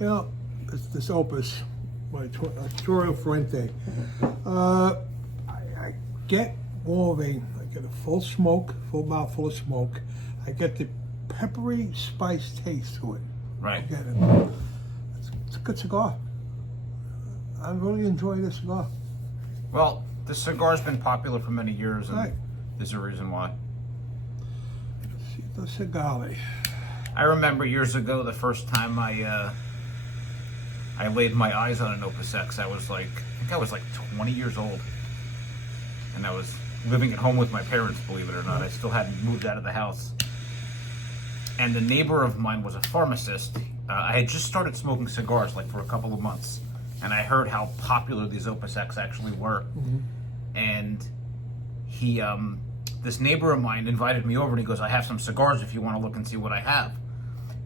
You know, this Opus, my Arturo Fuente, I get more of I get a full mouthful of smoke. I get the peppery spice taste to it. Right. It's a good cigar. I really enjoy this cigar. Well, this cigar's been popular for many years, and Right. there's a reason why. The cigar. I remember years ago, the first time I laid my eyes on an Opus X, I think I was like 20 years old. And I was living at home with my parents, believe it or not. I still hadn't moved out of the house. And a neighbor of mine was a pharmacist. I had just started smoking cigars like for a couple of months. And I heard how popular these Opus X actually were. Mm-hmm. And he, this neighbor of mine invited me over and he goes, I have some cigars if you want to look and see what I have.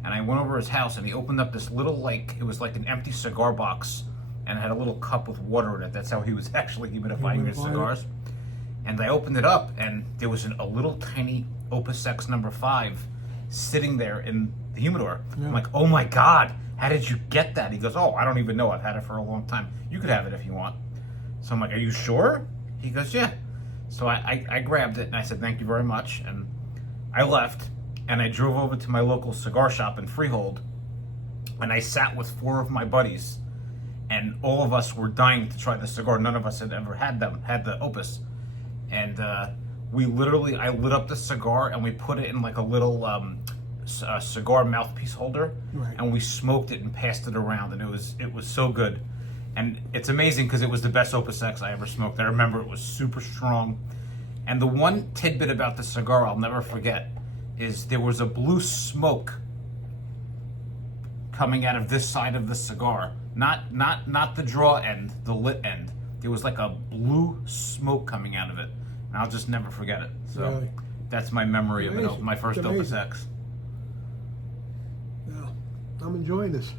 And I went over his house and he opened up this little, it was like an empty cigar box and it had a little cup with water in it. That's how he was actually humidifying his cigars. And I opened it up and there was a little tiny Opus X number 5 sitting there in the humidor. Yeah. I'm like, oh my God, how did you get that? He goes, oh, I don't even know. I've had it for a long time. You could have it if you want. So I'm like, are you sure? He goes, yeah. So I grabbed it and I said, thank you very much. And I left and I drove over to my local cigar shop in Freehold and I sat with 4 of my buddies and all of us were dying to try the cigar. None of us had ever had the Opus. And I lit up the cigar and we put it in like a little cigar mouthpiece holder, right. And we smoked it and passed it around, and it was so good. And it's amazing because it was the best Opus X I ever smoked. I remember it was super strong. And the one tidbit about the cigar I'll never forget is there was a blue smoke coming out of this side of the cigar, not the draw end, the lit end. There was like a blue smoke coming out of it, and I'll just never forget it. So really? That's my memory of it, my first Opus X. Yeah, I'm enjoying this.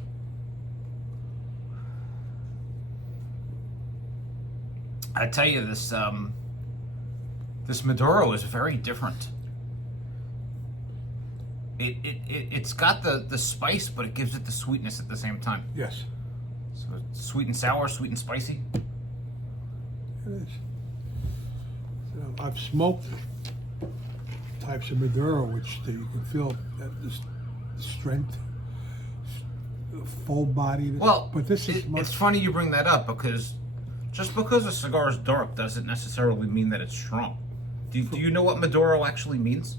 I tell you, this Maduro is very different. It's got the spice, but it gives it the sweetness at the same time. Yes. So it's sweet and sour, sweet and spicy. It is. So I've smoked types of Maduro, which you can feel that the strength, full body. Well, but this is it's funny you bring that up because just because a cigar is dark doesn't necessarily mean that it's strong. Do you know what Maduro actually means?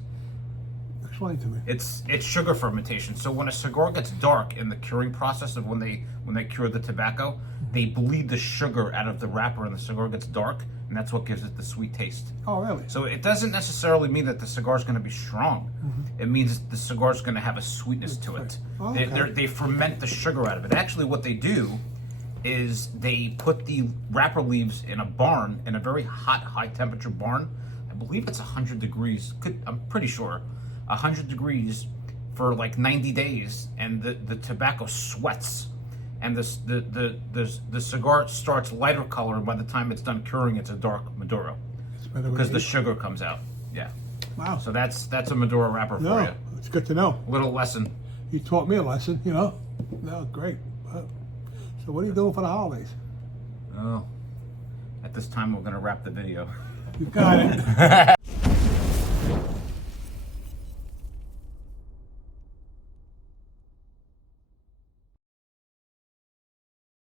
Explain to me. It's sugar fermentation. So when a cigar gets dark in the curing process of when they cure the tobacco, they bleed the sugar out of the wrapper and the cigar gets dark, and that's what gives it the sweet taste. Oh, really? So it doesn't necessarily mean that the cigar is going to be strong. Mm-hmm. It means the cigar is going to have a sweetness to it. Oh, okay. They ferment the sugar out of it. Actually, what they do is they put the wrapper leaves in a barn, in a very hot, high-temperature barn. I believe it's 100 degrees. I'm pretty sure. 100 degrees for like 90 days, and the tobacco sweats. And the cigar starts lighter color, and by the time it's done curing, it's a dark Maduro because the sugar comes out. Yeah. Wow. So that's a Maduro wrapper for you. It's good to know. Little lesson. You taught me a lesson, you know. No, great. So what are you doing for the holidays? Oh, at this time we're going to wrap the video. You got it.